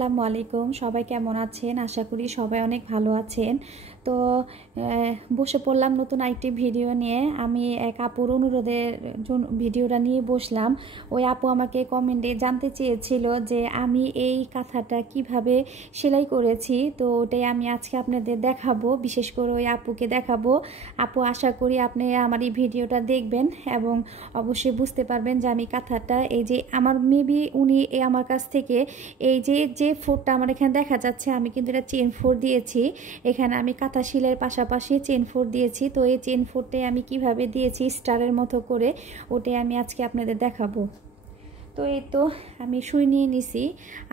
আসসালামু আলাইকুম। সবাই কেমন আছেন? আশা করি সবাই অনেক ভালো আছেন। তো বসে পড়লাম নতুন আরেকটি ভিডিও নিয়ে। আমি এক আপুর অনুরোধের জন্য ভিডিওটা নিয়ে বসলাম। ওই আপু আমাকে কমেন্টে জানতে চেয়েছিল যে আমি এই কাঁথাটা কিভাবে সেলাই করেছি। তো ওটাই আমি আজকে আপনাদের দেখাবো, বিশেষ করে ওই আপুকে দেখাবো। আপু, আশা করি আপনি আমার এই ভিডিওটা দেখবেন এবং অবশ্যই বুঝতে পারবেন যে আমি কাঁথাটা এই যে আমার মেবি উনি আমার কাছ থেকে এই যে ফোরটা আমার এখানে দেখা যাচ্ছে, আমি কিন্তু এটা চেন ফোর দিয়েছি। এখানে আমি কাঁথা সেলাইয়ের পাশাপাশি চেন ফোর দিয়েছি। তো এই চেন ফোরটাই আমি কিভাবে দিয়েছি স্টারের মতো করে, ওটাই আমি আজকে আপনাদের দেখাবো। তো এই তো আমি সুই নিয়ে নিছি,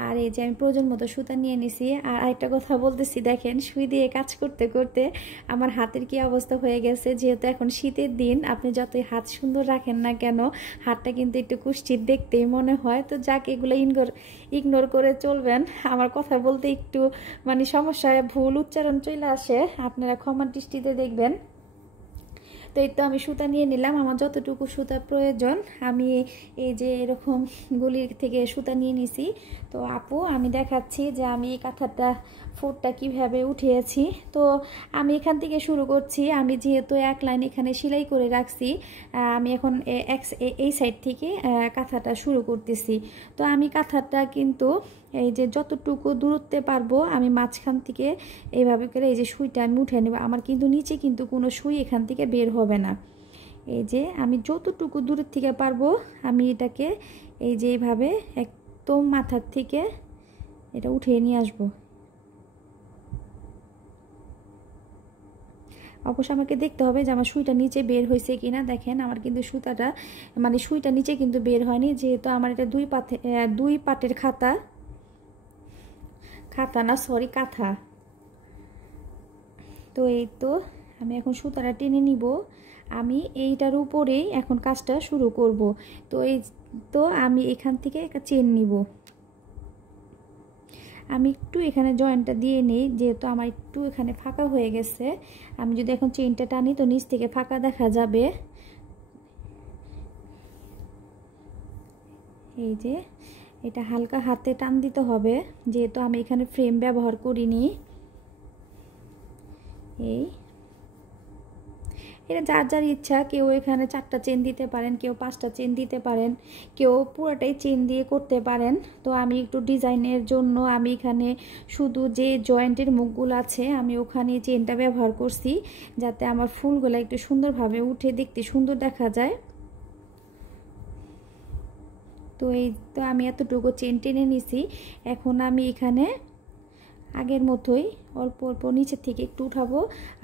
আর এই যে আমি প্রয়োজন মতো সুতা নিয়ে নিছি। আর আরেকটা কথা বলতেছি, দেখেন সুই দিয়ে কাজ করতে করতে আমার হাতের কি অবস্থা হয়ে গেছে। যেহেতু এখন শীতের দিন, আপনি যতই হাত সুন্দর রাখেন না কেন, হাতটা কিন্তু একটু কুষ্ঠিত দেখতেই মনে হয়। তো যাক, এগুলো ইগনোর করে চলবেন। আমার কথা বলতে একটু মানে সমস্যায় ভুল উচ্চারণ চলে আসে, আপনারা ক্ষমার দৃষ্টিতে দেখবেন। তো এই তো আমি সুতা নিয়ে নিলাম, আমার যতটুকু সুতা প্রয়োজন আমি এই যে এরকম গুলির থেকে সুতা নিয়ে নিছি। তো আপু, আমি দেখাচ্ছি যে আমি এই কাঁথাটা ফোরটা কিভাবে উঠিয়েছি। তো আমি এখান থেকে শুরু করছি। আমি যেহেতু এক লাইন এখানে সেলাই করে রাখছি, আমি এখন এই সাইড থেকে কাঁথাটা শুরু করতেছি। তো আমি কাঁথাটা কিন্তু এই যে যতটুকু দূরত্বে পারবো আমি মাঝখান থেকে এইভাবে করে এই যে সুইটা আমি উঠে নেব। আমার কিন্তু নিচে কিন্তু কোনো সুই এখান থেকে বের হবে না। এই যে আমি যতটুকু দূরের থেকে পারবো আমি এটাকে এই যে এইভাবে একদম মাথার থেকে এটা উঠিয়ে নিয়ে আসবো। অবশ্য আমাকে দেখতে হবে যে আমার সুইটা নিচে বের হয়েছে কিনা। দেখেন আমার কিন্তু সুতাটা মানে সুইটা নিচে কিন্তু বের হয়নি, যেহেতু আমার এটা দুই পাটের কাঁথা না, সরি, কাঁথা। তো এই তো আমি এখন সুতাটা টেনে নিব। আমি এইটার উপরেই এখন কাজটা শুরু করব। তো আমি এখান থেকে একটা চেন নিব। আমি একটু এখানে জয়েন্টটা দিয়ে নিই, যেহেতু আমার একটু এখানে ফাঁকা হয়ে গেছে। আমি যদি এখন চেনটা টানি তো নিচ থেকে ফাঁকা দেখা যাবে। এই যে এটা হালকা হাতে টান দিতে হবে, যেহেতু আমি এখানে ফ্রেম ব্যবহার করিনি। এটা যার যার ইচ্ছা, কেউ এখানে 4টা চেন দিতে পারেন, কেউ 5টা চেন দিতে পারেন, কেউ পুরোটাই চেন দিয়ে করতে পারেন। তো আমি একটু ডিজাইনের জন্য আমি এখানে শুধু যে জয়েন্টের মুখগুলো আছে আমি ওখানে চেনটা ব্যবহার করছি, যাতে আমার ফুলগুলো একটু সুন্দরভাবে উঠে দেখতে সুন্দর দেখা যায়। তো এই তো আমি এতটুকু চেন টেনে নিছি। এখন আমি এখানে আগের মতোই অল্প অল্প নিচের থেকে একটু উঠাবো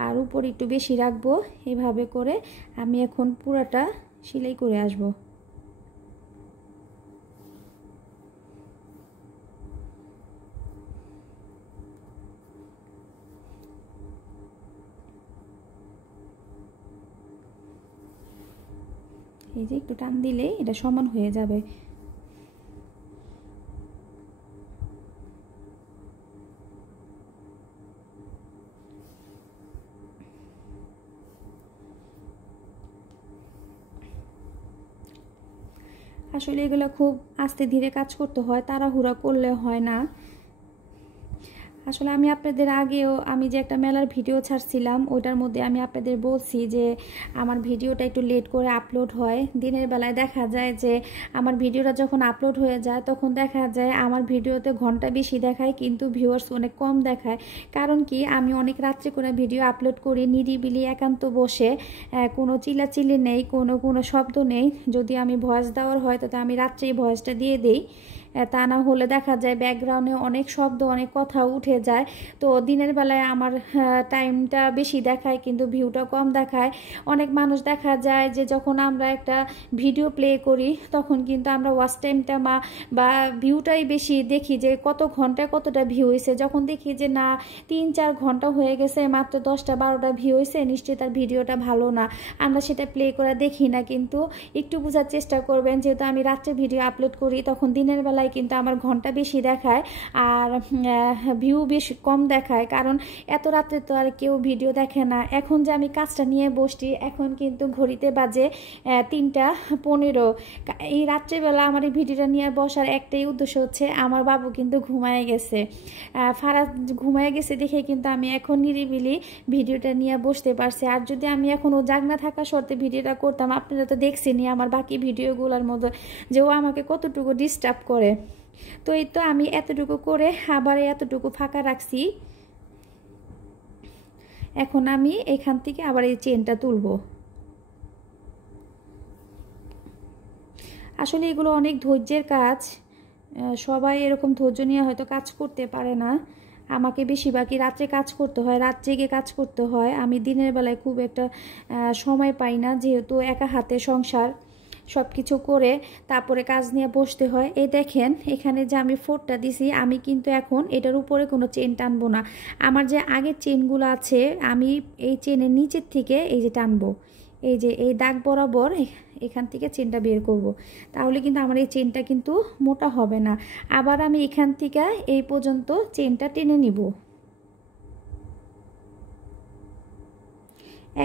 আর উপর একটু বেশি রাখবো। এভাবে করে আমি এখন পুরাটা সেলাই করে আসব। এই যে একটু টান দিলেই এটা সমান হয়ে যাবে। আসলে এগুলো খুব আস্তে ধীরে কাজ করতে হয়, তাড়াহুড়া করলে হয় না। আসলে আমি আপনাদের আগেও আমি যে একটা মেলার ভিডিও ছাড়ছিলাম, ওইটার মধ্যে আমি আপনাদের বলছি যে আমার ভিডিওটা একটু লেট করে আপলোড হয়। দিনের বেলায় দেখা যায় যে আমার ভিডিওটা যখন আপলোড হয়ে যায় তখন দেখা যায় আমার ভিডিওতে ঘন্টা বেশি দেখায়, কিন্তু ভিউয়ার্স অনেক কম দেখায়। কারণ কি, আমি অনেক রাত্রে করে ভিডিও আপলোড করি, নিরিবিলি একান্ত বসে, কোনো চিল্লাচিল্লি নেই, কোনো শব্দ নেই। যদি আমি ভয়েস দেওয়ার হয় তাতে আমি রাত্রেই ভয়েসটা দিয়ে দিই, তা না হলে দেখা যায় ব্যাকগ্রাউন্ডে অনেক শব্দ অনেক কথা উঠে যায়। তো দিনের বেলায় আমার টাইমটা বেশি দেখায় কিন্তু ভিউটা কম দেখায়। অনেক মানুষ দেখা যায় যে যখন আমরা একটা ভিডিও প্লে করি তখন কিন্তু আমরা ওয়াচ টাইমটা বা ভিউটাই বেশি দেখি যে কত ঘন্টায় কতটা ভিউ হয়েছে। যখন দেখি যে না 3-4 ঘন্টা হয়ে গেছে, মাত্র 10টা-12টা ভিউ হয়েছে, নিশ্চয়ই তার ভিডিওটা ভালো না, আমরা সেটা প্লে করে দেখি না। কিন্তু একটু বোঝার চেষ্টা করবেন, যেহেতু আমি রাত্রে ভিডিও আপলোড করি তখন দিনের বেলায় বেলায় কিন্তু আমার ঘন্টা বেশি দেখায় আর ভিউ বেশি কম দেখায়, কারণ এত রাত্রে তো আর কেউ ভিডিও দেখে না। এখন যে আমি কাজটা নিয়ে বসছি, এখন কিন্তু ঘড়িতে বাজে 3:15। এই রাত্রেবেলা আমার এই ভিডিওটা নিয়ে বসার একটাই উদ্দেশ্য হচ্ছে, আমার বাবু কিন্তু ঘুমায় গেছে, ফারাজ ঘুমায় গেছে দেখে কিন্তু আমি এখন নিরিবিলি ভিডিওটা নিয়ে বসতে পারছি। আর যদি আমি এখন ও জাগনা থাকা সত্ত্বে ভিডিওটা করতাম, আপনারা তো দেখছেনই আমার বাকি ভিডিওগুলোর মধ্যে যে ও আমাকে কতটুকু ডিস্টার্ব করে। তো এই তো আমি এতটুকু করে আবার এতটুকু ফাঁকা রাখছি। এখন আমি এখান থেকে আবার এই চেনটা তুলব। আসলে এগুলো অনেক ধৈর্যের কাজ, সবাই এরকম ধৈর্য নিয়ে হয়তো কাজ করতে পারে না। আমাকে বেশিরভাগই রাত্রে কাজ করতে হয়, রাত জেগে কাজ করতে হয়। আমি দিনের বেলায় খুব একটা সময় পাই না, যেহেতু একা হাতে সংসার, সব কিছু করে তারপরে কাজ নিয়ে বসতে হয়। এই দেখেন এখানে যে আমি 4টা দিছি, আমি কিন্তু এখন এটার উপরে কোনো চেন টানবো না। আমার যে আগের চেনগুলো আছে, আমি এই চেনের নিচের থেকে এই যে টানবো, এই যে এই দাগ বরাবর এখান থেকে চেনটা বের করব। তাহলে কিন্তু আমার এই চেনটা কিন্তু মোটা হবে না। আবার আমি এখান থেকে এই পর্যন্ত চেনটা টেনে নিব,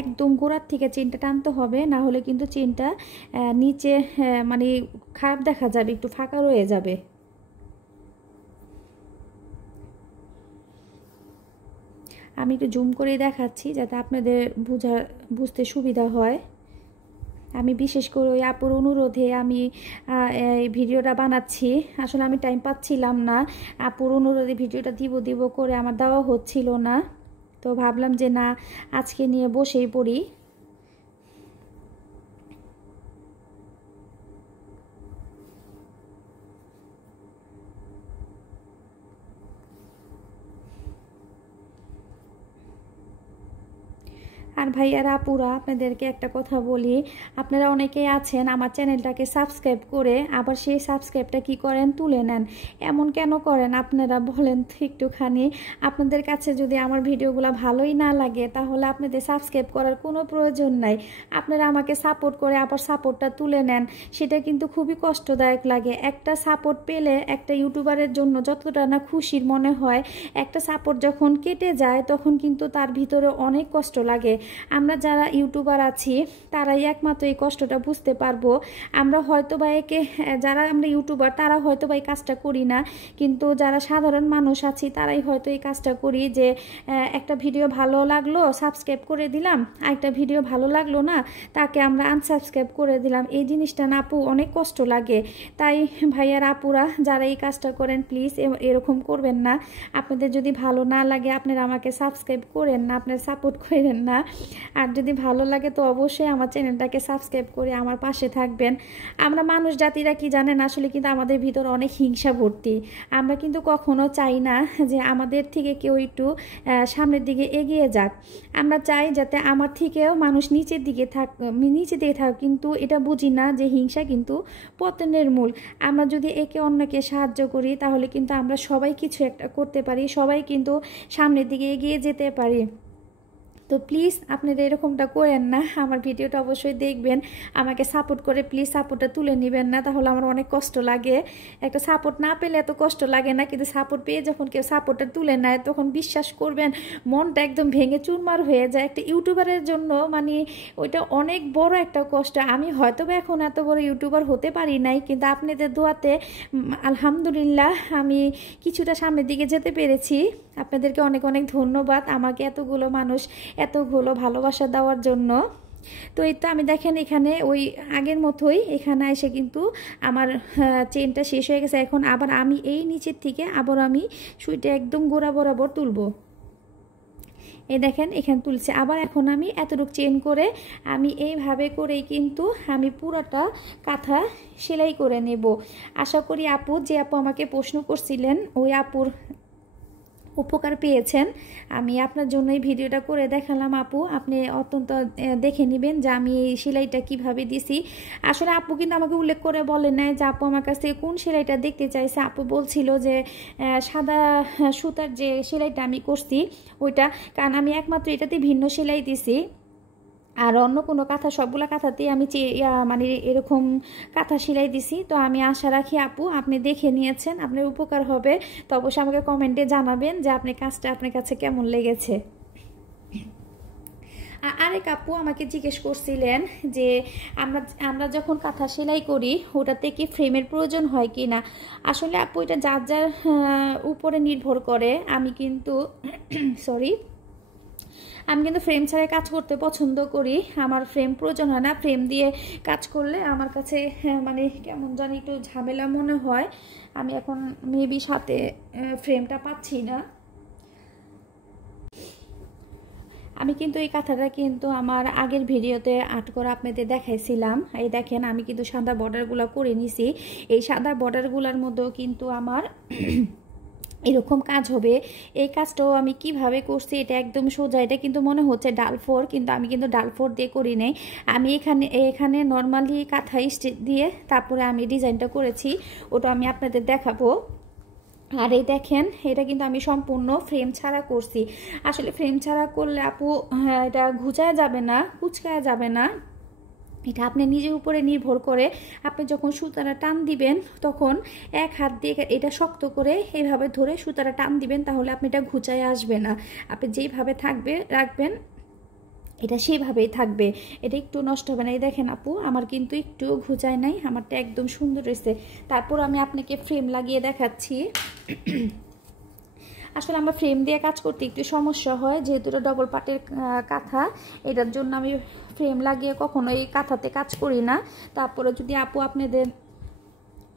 একদম গোড়ার থেকে চেনটা টানতে হবে, না হলে কিন্তু চেনটা নিচে মানে খারাপ দেখা যাবে, একটু ফাঁকা রয়ে যাবে। আমি একটু জুম করে দেখাচ্ছি যাতে আপনাদের বুঝতে সুবিধা হয়। আমি বিশেষ করে ওই আপুর অনুরোধে আমি এই ভিডিওটা বানাচ্ছি। আসলে আমি টাইম পাচ্ছিলাম না, আপুর অনুরোধে ভিডিওটা দিব করে আমার দেওয়া হচ্ছিল না। তো ভাবলাম যে না, আজকে নিয়ে বসেই পড়ি। আর ভাইয়ারা আপুরা, আপনাদেরকে একটা কথা বলি, আপনারা অনেকেই আছেন আমার চ্যানেলটাকে সাবস্ক্রাইব করে আবার সেই সাবস্ক্রাইবটা কি করেন, তুলে নেন। এমন কেন করেন আপনারা বলেন তো একটুখানি? আপনাদের কাছে যদি আমার ভিডিওগুলো ভালোই না লাগে, তাহলে আপনাদের সাবস্ক্রাইব করার কোনো প্রয়োজন নাই। আপনারা আমাকে সাপোর্ট করে আবার সাপোর্টটা তুলে নেন, সেটা কিন্তু খুবই কষ্টদায়ক লাগে। একটা সাপোর্ট পেলে একটা ইউটিউবারের জন্য যতটা না খুশির মনে হয়, একটা সাপোর্ট যখন কেটে যায় তখন কিন্তু তার ভিতরে অনেক কষ্ট লাগে। আমরা যারা ইউটিউবার আছি তারাই একমাত্র এই কষ্টটা বুঝতে পারবো। আমরা হয়তো বা যারা আমরা ইউটিউবার তারা হয়তো বা এই কাজটা করি না, কিন্তু যারা সাধারণ মানুষ আছি তারাই হয়তো এই কাজটা করি, যে একটা ভিডিও ভালো লাগলো সাবস্ক্রাইব করে দিলাম, আরেকটা ভিডিও ভালো লাগলো না তাকে আমরা আনসাবস্ক্রাইব করে দিলাম। এই জিনিসটা না আপু অনেক কষ্ট লাগে। তাই ভাইয়ার আপুরা যারা এই কাজটা করেন, প্লিজ এরকম করবেন না। আপনাদের যদি ভালো না লাগে আপনারা আমাকে সাবস্ক্রাইব করেন না, আপনারা সাপোর্ট করেন না। আর যদি ভালো লাগে তো অবশ্যই আমার চ্যানেলটাকে সাবস্ক্রাইব করে আমার পাশে থাকবেন। আমরা মানুষ জাতিরা কি জানেন, আসলে কিন্তু আমাদের ভিতরে অনেক হিংসা ভর্তি। আমরা কিন্তু কখনো চাই না যে আমাদের থেকে কেউ একটু সামনের দিকে এগিয়ে যাক। আমরা চাই যাতে আমার থেকেও মানুষ নিচের দিকে থাক, কিন্তু এটা বুঝি না যে হিংসা কিন্তু পতনের মূল। আমরা যদি একে অন্যকে সাহায্য করি তাহলে কিন্তু আমরা সবাই কিছু একটা করতে পারি, সবাই কিন্তু সামনের দিকে এগিয়ে যেতে পারি। তো প্লিজ আপনারা এরকমটা করেন না, আমার ভিডিওটা অবশ্যই দেখবেন, আমাকে সাপোর্ট করে প্লিজ সাপোর্টটা তুলে নেবেন না, তাহলে আমার অনেক কষ্ট লাগে। একটা সাপোর্ট না পেলে এত কষ্ট লাগে না, কিন্তু সাপোর্ট পেয়ে যখন কেউ সাপোর্টটা তুলে নেয় তখন বিশ্বাস করবেন মনটা একদম ভেঙে চুরমার হয়ে যায়। একটা ইউটিউবারের জন্য মানে ওইটা অনেক বড় একটা কষ্ট। আমি হয়তো বা এখন এত বড় ইউটিউবার হতে পারি নাই, কিন্তু আপনাদের দোয়াতে আলহামদুলিল্লাহ আমি কিছুটা সামনের দিকে যেতে পেরেছি। আপনাদেরকে অনেক অনেক ধন্যবাদ আমাকে এতগুলো মানুষ এতগুলো ভালোবাসা দেওয়ার জন্য। তো এই তো আমি দেখেন এখানে ওই আগের মতোই এখানে এসে কিন্তু আমার চেনটা শেষ হয়ে গেছে। এখন আবার আমি এই নিচের থেকে আবার আমি সুইটা একদম গোড়া বরাবর তুলবো। এই দেখেন এখানে তুলছে, আবার এখন আমি এতটুকু চেন করে আমি এইভাবে করেই কিন্তু আমি পুরোটা কাঁথা সেলাই করে নেব। আশা করি আপু, যে আপু আমাকে প্রশ্ন করছিলেন, ওই আপুর উপকার পেয়েছেন। আমি আপনার জন্য এই ভিডিওটা করে দেখালাম আপু, আপনি অত্যন্ত দেখে নেবেন যে আমি এই সেলাইটা কিভাবে দিছি। আসলে আপু কিন্তু আমাকে উল্লেখ করে বলেন নাই যে আপু আমার কাছ থেকে কোন সেলাইটা দেখতে চাইছে। আপু বলছিল যে সাদা সুতার যে সেলাইটা আমি করছি ওইটা, কারণ আমি একমাত্র এটাতে ভিন্ন সেলাই দিছি। আর অন্য কোনো কাঁথা সবগুলো কাঁথাতেই আমি মানে এরকম কাঁথা সেলাই দিছি। তো আমি আশা রাখি আপু আপনি দেখে নিয়েছেন, আপনার উপকার হবে। তো অবশ্যই আমাকে কমেন্টে জানাবেন যে আপনি কাজটা আপনার কাছে কেমন লেগেছে। আরেক আপু আমাকে জিজ্ঞেস করছিলেন যে আমরা যখন কাঁথা সেলাই করি ওটাতে কি ফ্রেমের প্রয়োজন হয় কি না। আসলে আপু এটা যার যার উপরে নির্ভর করে। আমি কিন্তু আমি কিন্তু ফ্রেম ছাড়াই কাজ করতে পছন্দ করি। আমার ফ্রেম প্রয়োজন হয় না। ফ্রেম দিয়ে কাজ করলে আমার কাছে মানে কেমন জানি একটু ঝামেলা মনে হয়। আমি এখন মেবি সাথে ফ্রেমটা পাচ্ছি না। আমি কিন্তু এই কাঁথাটা কিন্তু আমার আগের ভিডিওতে আর্ট করা আপনাদের দেখাইছিলাম। এই দেখেন আমি কিন্তু সাদা বর্ডারগুলো করে নিছি। এই সাদা বর্ডারগুলোর মধ্যেও কিন্তু আমার এরকম কাজ হবে। এই কাজটাও আমি কিভাবে করছি, এটা একদম সোজা। এটা কিন্তু মনে হচ্ছে ডালফোর, কিন্তু আমি কিন্তু ডালফোর দিয়ে করি নাই। আমি এখানে নর্মালি কাঁথা স্টিচ দিয়ে তারপরে আমি ডিজাইনটা করেছি, ওটা আমি আপনাদের দেখাবো। আর এই দেখেন এটা কিন্তু আমি সম্পূর্ণ ফ্রেম ছাড়া করছি। আসলে ফ্রেম ছাড়া করলে আপু এটা ঘুচায় যাবে না, কুচকায় যাবে না। এটা আপনি নিজের উপরে নির্ভর করে। আপনি যখন সুতাটা টান দিবেন তখন এক হাত দিয়ে এটা শক্ত করে এইভাবে ধরে সুতাটা টান দিবেন, তাহলে আপনি এটা ঘুচায় আসবে না। আপনি যেইভাবে রাখবেন এটা সেইভাবেই থাকবে, এটা একটু নষ্ট হবে না। এই দেখেন আপু আমার কিন্তু একটু ঘুচায় নাই, আমারটা একদম সুন্দর হয়েছে। তারপর আমি আপনাকে ফ্রেম লাগিয়ে দেখাচ্ছি। আসলে আমার ফ্রেম দিয়ে কাজ করতে একটু সমস্যা হয়, যেহেতু এটা ডবল পাটের কাঁথা। এটার জন্য আমি ফ্রেম লাগিয়ে কখনো এই কাঁথাতে কাজ করি না। তারপরে যদি আপু আপনাদের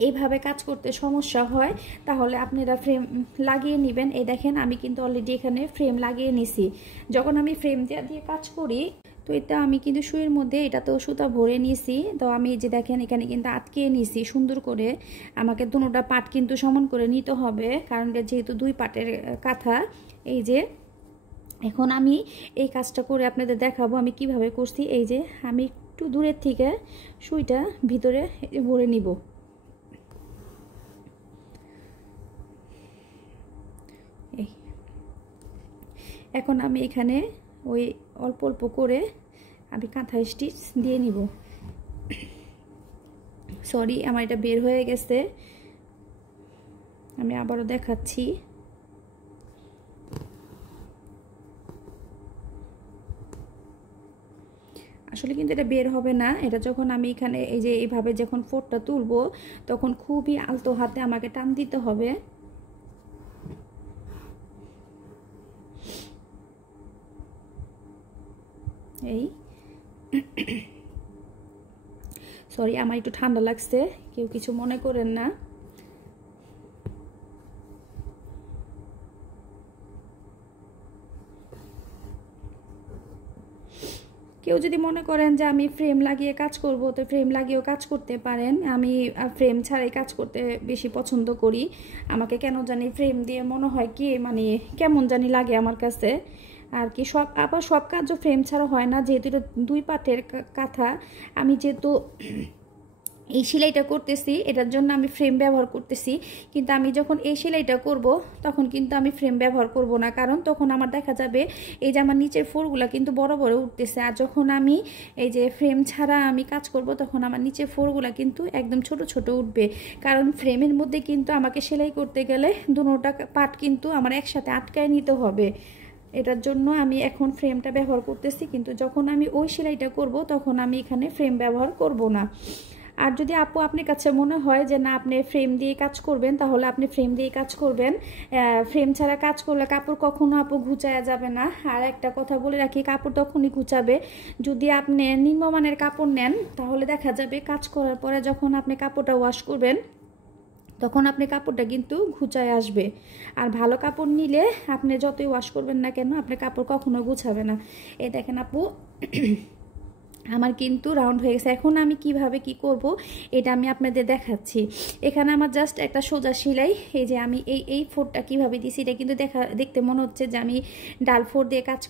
এইভাবে কাজ করতে সমস্যা হয় তাহলে আপনারা ফ্রেম লাগিয়ে নেবেন। এই দেখেন আমি কিন্তু অলরেডি এখানে ফ্রেম লাগিয়ে নিছি। যখন আমি ফ্রেম দিয়ে কাজ করি তো এটা আমি কিন্তু সুইয়ের মধ্যে এটাতেও সুতা ভরে নিয়েছি। তো আমি যে দেখেন এখানে কিন্তু আটকে নিয়েছি সুন্দর করে। আমাকে দুটোটা পাট কিন্তু সমান করে নিতে হবে, কারণ যেহেতু 2 পাটের কাঁথা। এই যে এখন আমি এই কাজটা করে আপনাদের দেখাবো আমি কিভাবে করছি। এই যে আমি একটু দূরের থেকে সুইটা ভিতরে ভরে নিব। এখন আমি এখানে ওই অল্প অল্প করে আমি কাঁথা স্টিচ দিয়ে নিব। সরি আমার এটা বের হয়ে গেছে, আমি আবারও দেখাচ্ছি। আসলে কিন্তু এটা বের হবে না। এটা যখন আমি এখানে এই যে এইভাবে যখন ফোঁটটা তুলবো তখন খুবই আলতো হাতে আমাকে টান দিতে হবে। এই সরি আমার একটু ঠান্ডা লাগছে, কেউ কিছু মনে করেন না। কেউ যদি মনে করেন যে আমি ফ্রেম লাগিয়ে কাজ করব তো ফ্রেম লাগিয়েও কাজ করতে পারেন। আমি ফ্রেম ছাড়াই কাজ করতে বেশি পছন্দ করি। আমাকে কেন জানি ফ্রেম দিয়ে মনে হয় কি মানে কেমন জানি লাগে আমার কাছে আর কি। আবার সব কাজও ফ্রেম ছাড়া হয় না, যেহেতু এটা 2 পাটের কাঁথা। আমি যেহেতু এই সেলাইটা করতেছি এটার জন্য আমি ফ্রেম ব্যবহার করতেছি, কিন্তু আমি যখন এই সেলাইটা করব তখন কিন্তু আমি ফ্রেম ব্যবহার করব না, কারণ তখন আমার দেখা যাবে এই যে আমার নিচের ফোরগুলো কিন্তু বড় বড় উঠতেছে। আর যখন আমি এই যে ফ্রেম ছাড়া আমি কাজ করব তখন আমার নিচের ফোরগুলো কিন্তু একদম ছোট ছোট উঠবে, কারণ ফ্রেমের মধ্যে কিন্তু আমাকে সেলাই করতে গেলে দুটোটা পার্ট কিন্তু আমার একসাথে আটকায় নিতে হবে। এটার জন্য আমি এখন ফ্রেমটা ব্যবহার করতেছি, কিন্তু যখন আমি ওই সেলাইটা করব তখন আমি এখানে ফ্রেম ব্যবহার করব না। আর যদি আপু আপনার কাছে মনে হয় যে না আপনি ফ্রেম দিয়ে কাজ করবেন তাহলে আপনি ফ্রেম দিয়ে কাজ করবেন। ফ্রেম ছাড়া কাজ করলে কাপড় কখনো আপু ঘুচায়া যাবে না। আর একটা কথা বলে রাখি, কাপড় তখনই ঘুচাবে যদি আপনি নিম্নমানের কাপড় নেন, তাহলে দেখা যাবে কাজ করার পরে যখন আপনি কাপড়টা ওয়াশ করবেন তখন আপনি কাপড়টা কিন্তু ঘুচায় আসবে। আর ভালো কাপড় নিলে আপনি যতই ওয়াশ করবেন না কেন আপনি কাপড় কখনো গুছাবে না। এই দেখেন আপু আমার কিন্তু রাউন্ড হয়ে গেছে। এখন আমি কিভাবে কি করব এটা আমি আপনাদের দেখাচ্ছি। এখানে আমার জাস্ট একটা সোজা সেলাই, এই যে আমি এই ফোরটা কিভাবে দিছি এটা কিন্তু দেখতে মনে হচ্ছে যে আমি ডাল ফোর দিয়ে কাজ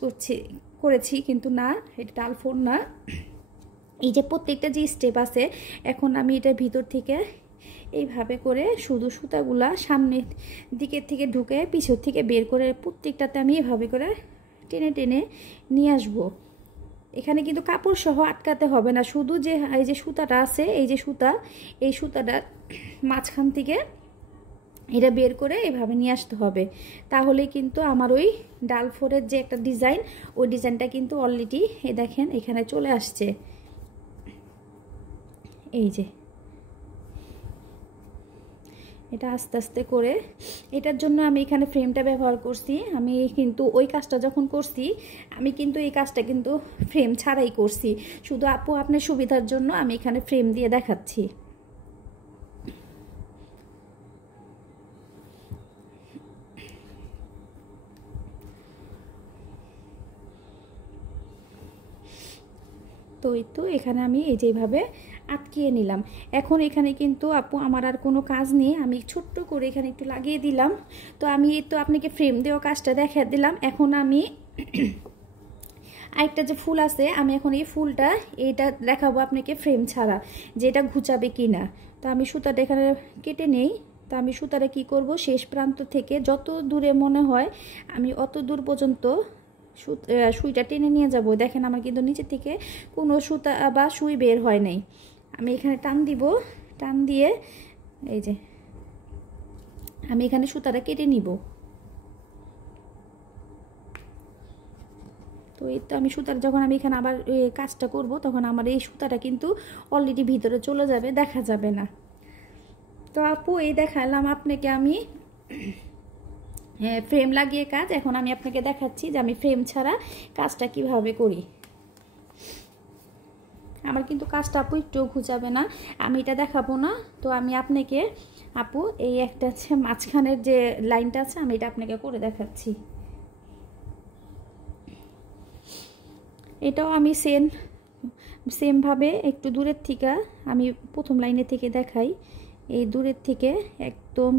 করেছি, কিন্তু না, এটা ডাল ফোর না। এই যে প্রত্যেকটা যে স্টেপ আছে এখন আমি এটা ভিতর থেকে এইভাবে করে শুধু সুতাগুলা সামনের দিকের থেকে ঢুকে পিছর থেকে বের করে প্রত্যেকটাতে আমি এভাবে করে টেনে টেনে নিয়ে আসবো। এখানে কিন্তু কাপড় সহ আটকাতে হবে না, শুধু যে এই যে সুতাটা আছে, এই যে সুতা, এই সুতাটা মাঝখান থেকে এটা বের করে এভাবে নিয়ে আসতে হবে। তাহলে কিন্তু আমার ওই ডাল ফোরের যে একটা ডিজাইন, ওই ডিজাইনটা কিন্তু অলরেডি এই দেখেন এখানে চলে আসছে। এই যে এটা আস্তে আস্তে করে, এটার জন্য আমি এখানে ফ্রেমটা ব্যবহার করছি। আমি কিন্তু ওই কাজটা যখন করছি, আমি কিন্তু এই কাজটা কিন্তু ফ্রেম ছাড়াই করছি, শুধু আপু আপনার সুবিধার জন্য আমি এখানে ফ্রেম দিয়ে দেখাচ্ছি। তো এই তো এখানে আমি এই যেভাবে আটকিয়ে নিলাম। এখন এখানে কিন্তু আপু আমার আর কোনো কাজ নেই, আমি ছোট্ট করে এখানে একটু লাগিয়ে দিলাম। তো আমি তো আপনাকে ফ্রেম দেওয়া কাজটা দেখা দিলাম। এখন আমি আরেকটা যে ফুল আছে, আমি এখন এই ফুলটা এইটা দেখাবো আপনাকে ফ্রেম ছাড়া, যে এটা ঘুচাবে কি না। তো আমি সুতাটা এখানে কেটে নেই। তো আমি সুতাটা কি করব, শেষ প্রান্ত থেকে যত দূরে মনে হয় আমি অত দূর পর্যন্ত সুইটা টেনে নিয়ে যাব। দেখেন আমার কিন্তু নিচে থেকে কোনো সুতা বা সুই বের হয় নাই। আমি এখানে টান দিব, টান দিয়ে এই যে আমি এখানে সুতাটা কেটে নিব। তো এই তো আমি সুতার যখন আমি এখানে আবার কাজটা করব, তখন আমার এই সুতাটা কিন্তু অলরেডি ভিতরে চলে যাবে, দেখা যাবে না। তো আপু এই দেখালাম আপনাকে আমি ফ্রেম লাগিয়ে কাজ। এখন আমি আপনাকে দেখাচ্ছি যে আমি ফ্রেম ছাড়া কাজটা কিভাবে করি। আমার কিন্তু কাজটা আপু একটু ঘুচাবে না, আমি এটা দেখাবো না। তো আমি আপনাকে আপু এই একটা আছে মাঝখানের যে লাইনটা আছে, আমি এটা আপনাকে করে দেখাচ্ছি। এটাও আমি সেমভাবে একটু দূরের থেকে, আমি প্রথম লাইনে থেকে দেখাই, এই দূরের থেকে একদম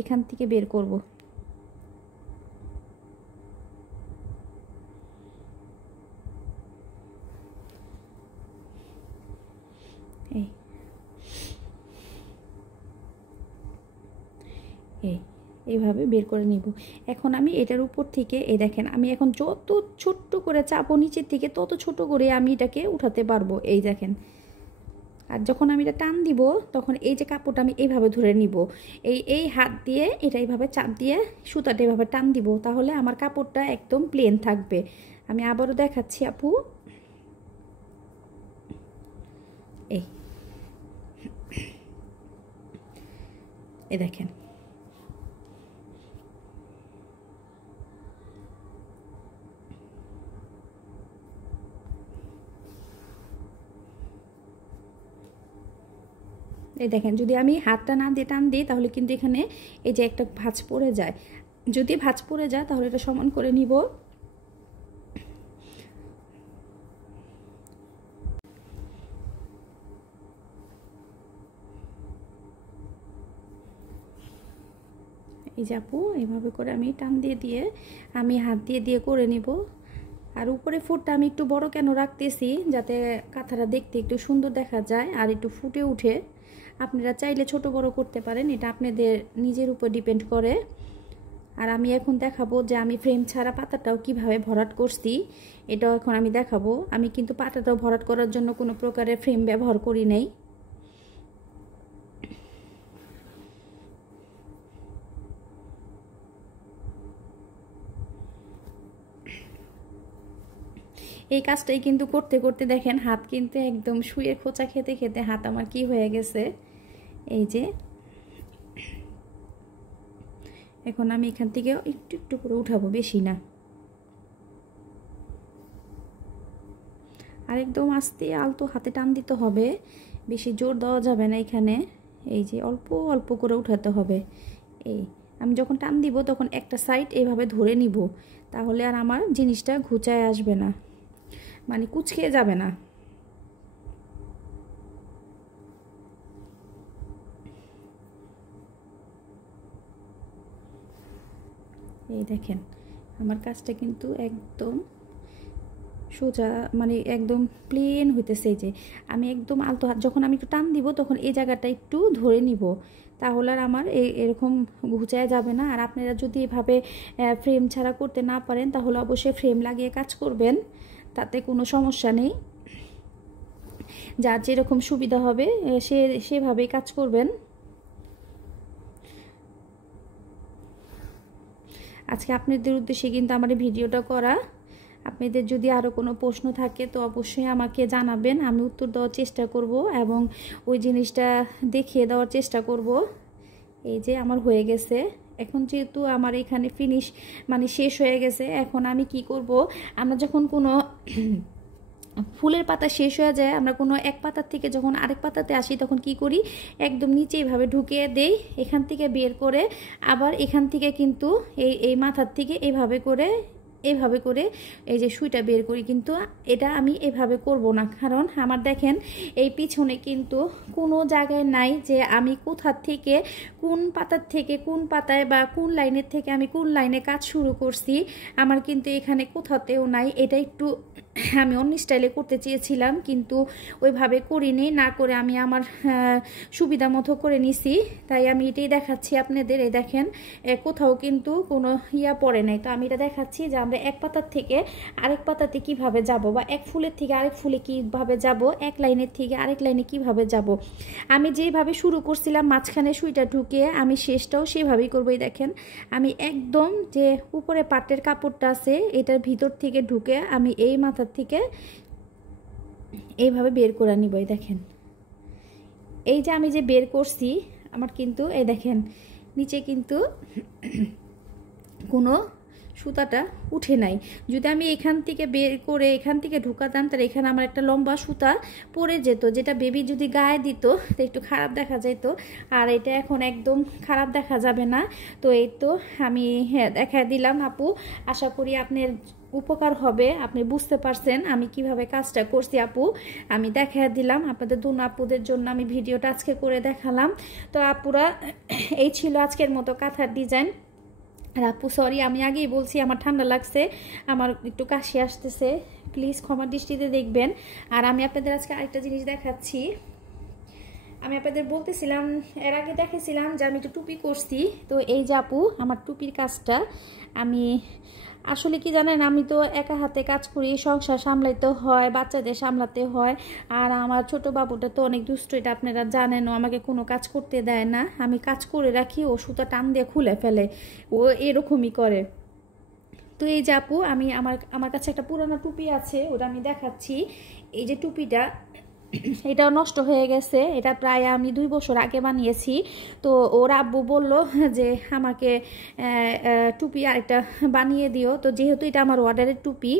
এখান থেকে বের করব। এইভাবে বের করে নিব। এখন আমি এটার উপর থেকে এই দেখেন, আমি এখন যত ছোট্ট করে চাপো নিচের থেকে, তত ছোট করে আমি এটাকে উঠাতে পারবো। এই দেখেন, আর যখন আমি এটা টান দিব, তখন এই যে কাপড়টা আমি এইভাবে ধরে নিব, এই হাত দিয়ে এটা এইভাবে চাপ দিয়ে সুতাটা এইভাবে টান দিব, তাহলে আমার কাপড়টা একদম প্লেন থাকবে। আমি আবারও দেখাচ্ছি আপু, এই দেখেন এই দেখেন, যদি আমি হাতটা না দিয়ে টান দিই, তাহলে কিন্তু এখানে এই যে একটা ভাঁজ পড়ে যায়। যদি ভাঁজ পড়ে যায়, তাহলে এটা সমান করে নিব। এই যে আপু এইভাবে করে আমি টান দিয়ে আমি হাত দিয়ে করে নিব। আর উপরে ফুটটা আমি একটু বড় কেন রাখতেছি, যাতে কাঁথাটা দেখতে একটু সুন্দর দেখা যায় আর একটু ফুটে উঠে। আপনারা চাইলে ছোট বড় করতে পারেন, এটা আপনাদের নিজের উপর ডিপেন্ড করে। আর আমি এখন দেখাবো যে আমি ফ্রেম ছাড়া পাতাটাও কিভাবে ভরাট করছি, এটাও এখন আমি দেখাবো। আমি কিন্তু পাতাটাও ভরাট করার জন্য কোনো প্রকারের ফ্রেম ব্যবহার করি নাই। এই কাজটাই কিন্তু করতে করতে দেখেন হাত কিন্তু একদম শুয়ে খোঁচা খেতে খেতে হাত আমার কি হয়ে গেছে। এই যে এখন আমি এখান থেকে একটু একটু করে উঠাবো, বেশি না। আর একদম আস্তে আলতো হাতে টান দিতে হবে, বেশি জোর দেওয়া যাবে না এখানে। এই যে অল্প অল্প করে উঠাতে হবে। এই আমি যখন টান দিব, তখন একটা সাইড এইভাবে ধরে নিব, তাহলে আর আমার জিনিসটা ঘুচায় আসবে না, মানে কুচকে যাবে না। এই দেখেন আমার কাজটা কিন্তু একদম সোজা, মানে একদম প্লেন হইতেছে। এই যে আমি একদম আলতো হাত, যখন আমি একটু টান দিব, তখন এই জায়গাটা একটু ধরে নিব, তাহলে আর আমার এরকম ঘুচায় যাবে না। আর আপনারা যদি এভাবে ফ্রেম ছাড়া করতে না পারেন, তাহলে অবশ্যই ফ্রেম লাগিয়ে কাজ করবেন, তাতে কোনো সমস্যা নেই। যার যেরকম সুবিধা হবে সেভাবেই কাজ করবেন। আজকে আপনাদের উদ্দেশ্যে কিন্তু আমার এই ভিডিওটা করা। আপনাদের যদি আরও কোনো প্রশ্ন থাকে তো অবশ্যই আমাকে জানাবেন, আমি উত্তর দেওয়ার চেষ্টা করব এবং ওই জিনিসটা দেখিয়ে দেওয়ার চেষ্টা করব। এই যে আমার হয়ে গেছে। এখন যেহেতু আমার এখানে ফিনিশ মানে শেষ হয়ে গেছে, এখন আমি কি করব, আমরা যখন কোনো ফুলের পাতা শেষ হয়ে যায়, আমরা কোনো এক পাতার থেকে যখন আরেক পাতাতে আসি তখন কি করি, একদম নিচে এইভাবে ঢুকিয়ে দেই, এখান থেকে বের করে আবার এখান থেকে কিন্তু এই মাথার থেকে এইভাবে করে এই যে সুইটা বের করি। কিন্তু এটা আমি এভাবে করব না, কারণ আমার দেখেন এই পিছনে কিন্তু কোনো জায়গায় নাই যে আমি কোথা থেকে কোন পাতার থেকে কোন পাতায় বা কোন লাইনের থেকে আমি কোন লাইনে কাজ শুরু করছি, আমার কিন্তু এখানে কোথাতেও নাই। এটা একটু আমি অন্য স্টাইলে করতে চেয়েছিলাম, কিন্তু ওইভাবে করিনি, না করে আমি আমার সুবিধা মতো করে নিছি। তাই আমি এটাই দেখাচ্ছি আপনাদের। এই দেখেন কোথাও কিন্তু কোনো ইয়া পড়ে নাই। তো আমি এটা দেখাচ্ছি যে আমরা এক পাতার থেকে আরেক পাতাতে কিভাবে যাব, বা এক ফুলের থেকে আরেক ফুলে কিভাবে যাব, এক লাইনের থেকে আরেক লাইনে কিভাবে যাব। আমি যেভাবে শুরু করছিলাম মাঝখানে সুইটা ঢুকিয়ে, আমি শেষটাও সেভাবেই করবোই। দেখেন আমি একদম যে উপরে পাটের কাপড়টা আছে এটার ভিতর থেকে ঢুকে আমি এই মাথার থেকে এইভাবে বের করে নিবই। দেখেন এই যে আমি যে বের করছি, আমার কিন্তু এই দেখেন নিচে কিন্তু কোনো সুতাটা উঠে নাই। যদি আমি এখান থেকে বের করে এখান থেকে ঢুকাতাম তাহলে এখানে আমার একটা লম্বা সুতা পড়ে যেত, যেটা বেবি যদি গায়ে দিত তো একটু খারাপ দেখা যেত। আর এটা এখন একদম খারাপ দেখা যাবে না। তো এই তো আমি দেখা দিলাম আপু, আশা করি আপনার উপকার হবে, আপনি বুঝতে পারছেন আমি কিভাবে কাজটা করছি আপু। আমি দেখা দিলাম আপনাদের দুনো আপুদের জন্য আমি ভিডিওটা আজকে করে দেখালাম। তো আপুরা এই ছিল আজকের মতো কাঁথার ডিজাইন। আর আপু সরি, আমি আগেই বলছি আমার ঠান্ডা লাগছে, আমার একটু কাশি আসতেছে, প্লিজ ক্ষমার দৃষ্টিতে দেখবেন। আর আমি আপনাদের আজকে আরেকটা জিনিস দেখাচ্ছি। আমি আপনাদের বলতেছিলাম, এর আগে দেখেছিলাম যে আমি একটু টুপি করছি। তো এই যে আপু আমার টুপির কাজটা, আমি আসলে কি জানেন, আমি তো একা হাতে কাজ করি, সংসার সামলাইতে হয়, বাচ্চাদের সামলাতে হয়। আর আমার ছোট বাবুটা তো অনেক দুষ্ট, এটা আপনারা জানেন, ও আমাকে কোনো কাজ করতে দেয় না। আমি কাজ করে রাখি, ও সুতা টান দিয়ে খুলে ফেলে, ও এরকমই করে। তো এই যে আপু আমি আমার কাছে একটা পুরানো টুপি আছে, ওটা আমি দেখাচ্ছি। এই যে টুপিটা, এটাও নষ্ট হয়ে গেছে, এটা প্রায় আমি 2 বছর আগে বানিয়েছি। তো ওর আব্বু বলল যে আমাকে টুপি আরেকটা বানিয়ে দিও। তো যেহেতু এটা আমার অর্ডারের টুপি,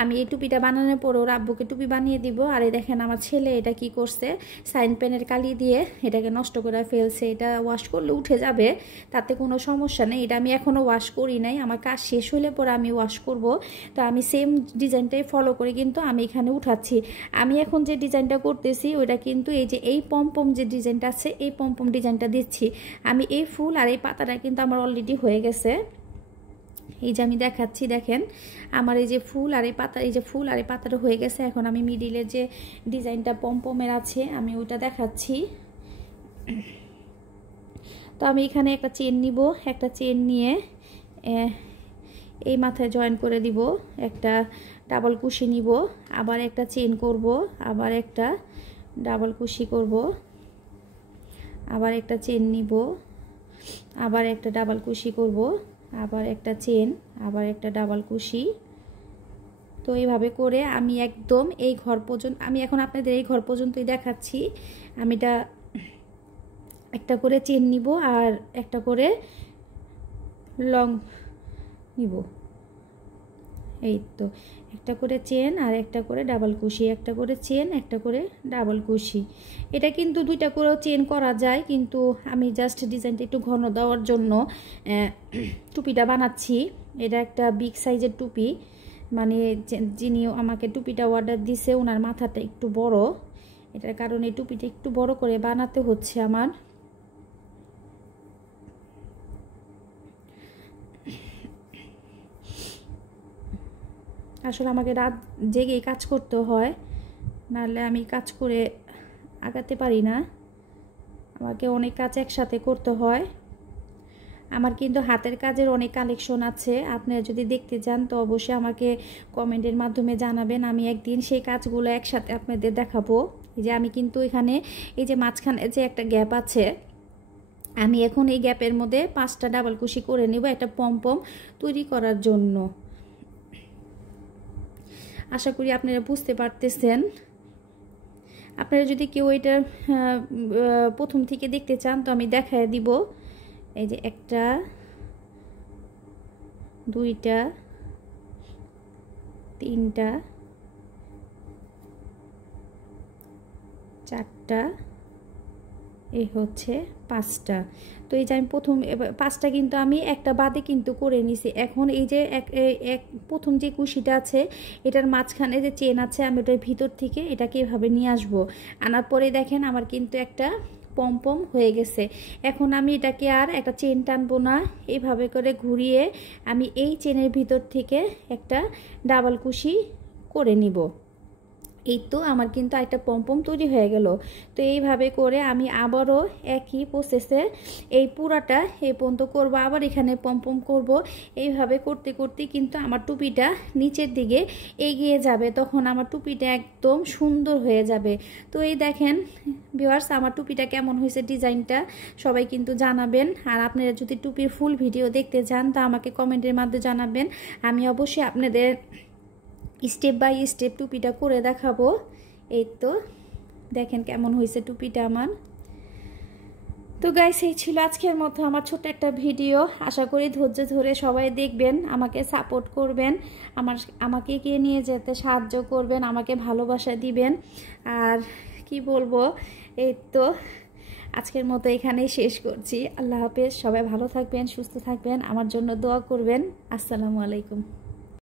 আমি এই টুপিটা বানানোর পর ওর আব্বুকে টুপি বানিয়ে দিব। আর এই দেখেন আমার ছেলে এটা কি করছে, সাইন পেনের কালি দিয়ে এটাকে নষ্ট করে ফেলছে। এটা ওয়াশ করলে উঠে যাবে, তাতে কোনো সমস্যা নেই। এটা আমি এখনও ওয়াশ করি নাই, আমার কাজ শেষ হলে পরে আমি ওয়াশ করব। তো আমি সেম ডিজাইনটাই ফলো করে কিন্তু আমি এখানে উঠাচ্ছি। আমি এখন যে ডিজাইনটা করতেছি ওইটা কিন্তু এই যে এই পমপম যে ডিজাইনটা আছে, এই পমপম ডিজাইনটা দিচ্ছি আমি। এই ফুল আর এই পাতাটা কিন্তু আমার অলরেডি হয়ে গেছে। এই যে আমি দেখাচ্ছি, দেখেন আমার এই যে ফুল আর এই পাতা, এই যে ফুল আর এই পাতাটা হয়ে গেছে। এখন আমি মিডিলের যে ডিজাইনটা পমপমের আছে আমি ওইটা দেখাচ্ছি। তো আমি এখানে একটা চেন নিব, একটা চেন নিয়ে এই মাথায় জয়েন করে দিব, একটা ডাবল কুশি নিব, আবার একটা চেন করব, আবার একটা ডাবল কুশি করব, আবার একটা চেন নিব, আবার একটা ডাবল কুশি করব, আবার একটা চেন, আবার একটা ডাবল কুশি। তো এইভাবে করে আমি একদম এই ঘর পর্যন্ত, আমি এখন আপনাদের এই ঘর পর্যন্তই দেখাচ্ছি। আমি এটা একটা করে চেন নিব আর একটা করে লং নিব। এই তো একটা করে চেন আর একটা করে ডাবল কুশি, একটা করে চেন একটা করে ডাবল কুশি। এটা কিন্তু 2টা করেও চেন করা যায়, কিন্তু আমি জাস্ট ডিজাইনটা একটু ঘন দেওয়ার জন্য টুপিটা বানাচ্ছি। এটা একটা বিগ সাইজের টুপি, মানে যিনি আমাকে টুপিটা অর্ডার দিছে ওনার মাথাটা একটু বড়, এটার কারণে টুপিটা একটু বড় করে বানাতে হচ্ছে আমার। আসলে আমাকে রাত জেগে কাজ করতে হয়, নাহলে আমি কাজ করে আগাতে পারি না, আমাকে অনেক কাজ একসাথে করতে হয়। আমার কিন্তু হাতের কাজের অনেক কালেকশন আছে, আপনারা যদি দেখতে চান তো অবশ্যই আমাকে কমেন্টের মাধ্যমে জানাবেন, আমি একদিন সেই কাজগুলো একসাথে আপনাদের দেখাবো। এই যে আমি কিন্তু এখানে এই যে মাঝখানে যে একটা গ্যাপ আছে, আমি এখন এই গ্যাপের মধ্যে 5টা ডাবল কুশি করে নেব একটা পমপম তৈরি করার জন্য। আশা করি আপনারা বুঝতে পারতেছেন। আপনারা যদি কেউ এটা প্রথম থেকে দেখতে চান তো আমি দেখায় দিব। এই যে 1টা 2টা 3টা 4টা, এই হচ্ছে 5টা। তো এই যে আমি প্রথম 5টা কিন্তু আমি একটা বাদে কিন্তু করে নিছি। এখন এই যে প্রথম যে কুশিটা আছে এটার মাঝখানে যে চেন আছে, আমি ওটার ভিতর থেকে এটাকে এভাবে নিয়ে আসবো। আনার পরে দেখেন আমার কিন্তু একটা পমপম হয়ে গেছে। এখন আমি এটাকে আর একটা চেন টানবো না, এইভাবে করে ঘুরিয়ে আমি এই চেনের ভিতর থেকে একটা ডাবল কুশি করে নিব। এই তো আমার কিন্তু একটা পমপম তৈরি হয়ে গেল। তো এইভাবে করে আমি আবারও একই প্রসেসে এই পুরাটা এই পর্যন্ত করব, আবার এখানে পমপম করব। এইভাবে করতে করতে কিন্তু আমার টুপিটা নিচের দিকে এগিয়ে যাবে, তখন আমার টুপিটা একদম সুন্দর হয়ে যাবে। তো এই দেখেন ভিউয়ার্স, আমার টুপিটা কেমন হয়েছে ডিজাইনটা সবাই কিন্তু জানাবেন। আর আপনারা যদি টুপির ফুল ভিডিও দেখতে চান তা আমাকে কমেন্টের মাধ্যমে জানাবেন, আমি অবশ্যই আপনাদের স্টেপ বাই স্টেপ টুপিটা করে দেখাবো। এই তো দেখেন কেমন হয়েছে টুপিটা আমার। তো গাইস, এই ছিল আজকের মতো আমার ছোট্ট একটা ভিডিও। আশা করি ধৈর্য ধরে সবাই দেখবেন, আমাকে সাপোর্ট করবেন, আমাকে এগিয়ে নিয়ে যেতে সাহায্য করবেন, আমাকে ভালোবাসা দিবেন। আর কি বলবো, এই তো আজকের মতো এখানেই শেষ করছি। আল্লাহ হাফেজ, সবাই ভালো থাকবেন, সুস্থ থাকবেন, আমার জন্য দোয়া করবেন। আসসালামু আলাইকুম।